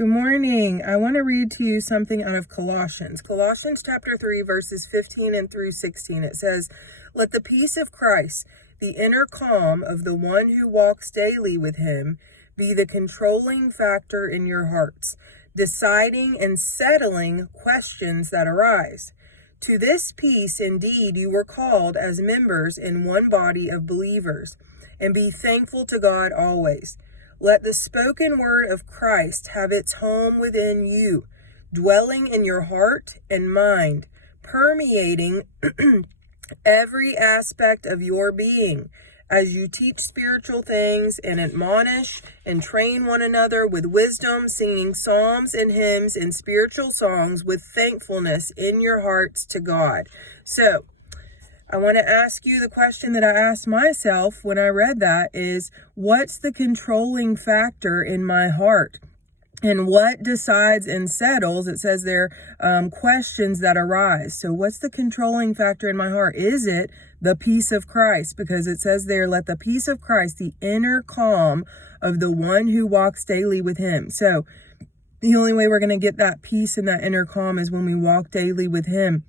Good morning. I want to read to you something out of Colossians. Colossians chapter 3, verses 15 and through 16. It says, "Let the peace of Christ, the inner calm of the one who walks daily with him, be the controlling factor in your hearts, deciding and settling questions that arise. To this peace, indeed, you were called as members in one body of believers, and be thankful to God always. Let the spoken word of Christ have its home within you, dwelling in your heart and mind, permeating every aspect of your being, as you teach spiritual things and admonish and train one another with wisdom, singing psalms and hymns and spiritual songs with thankfulness in your hearts to God." So, I want to ask you the question that I asked myself when I read that is, what's the controlling factor in my heart? And what decides and settles? It says there, questions that arise. So what's the controlling factor in my heart? Is it the peace of Christ? Because it says there, let the peace of Christ, the inner calm of the one who walks daily with him. So the only way we're going to get that peace and that inner calm is when we walk daily with him.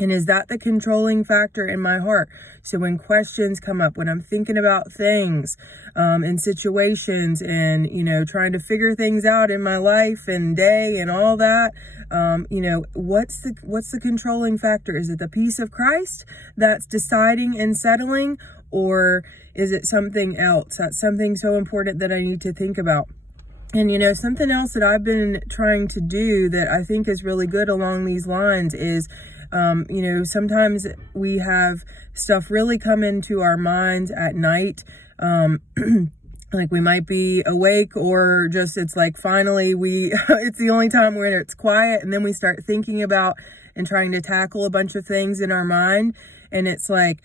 And is that the controlling factor in my heart? So when questions come up, when I'm thinking about things and situations and, trying to figure things out in my life and day and all that, what's the controlling factor? Is it the peace of Christ that's deciding and settling? Or is it something else? That's something so important that I need to think about. And, something else that I've been trying to do that I think is really good along these lines is, sometimes we have stuff really come into our minds at night. Like we might be awake or just, it's like finally it's the only time where it's quiet. And then we start thinking about and trying to tackle a bunch of things in our mind. And it's like,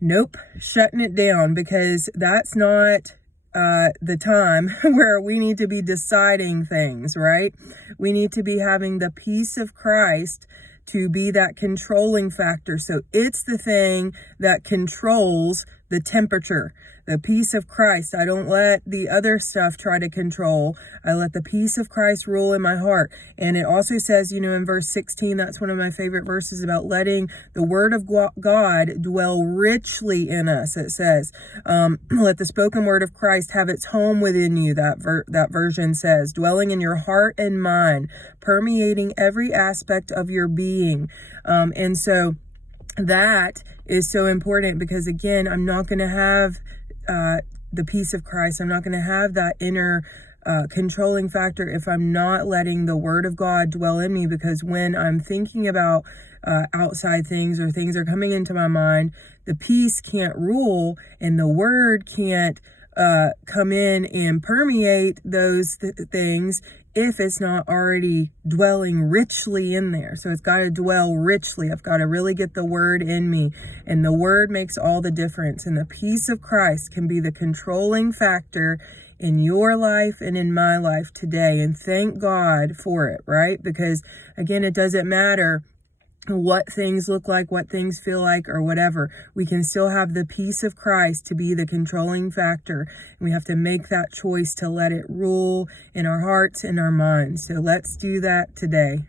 nope, shutting it down, because that's not the time where we need to be deciding things, right? We need to be having the peace of Christ to be that controlling factor. So it's the thing that controls the temperature, the peace of Christ. I don't let the other stuff try to control. I let the peace of Christ rule in my heart. And it also says, in verse 16, that's one of my favorite verses about letting the word of God dwell richly in us. It says, let the spoken word of Christ have its home within you. That version says, dwelling in your heart and mind, permeating every aspect of your being. And so that is so important, because again, I'm not going to have the peace of Christ. I'm not going to have that inner controlling factor if I'm not letting the word of God dwell in me. Because when I'm thinking about outside things, or things are coming into my mind, the peace can't rule and the word can't come in and permeate those things if it's not already dwelling richly in there. So it's got to dwell richly. I've got to really get the word in me, and the word makes all the difference. And the peace of Christ can be the controlling factor in your life and in my life today. And thank God for it, right? Because again, it doesn't matter what things look like, what things feel like, or whatever. We can still have the peace of Christ to be the controlling factor. And we have to make that choice to let it rule in our hearts and our minds. So let's do that today.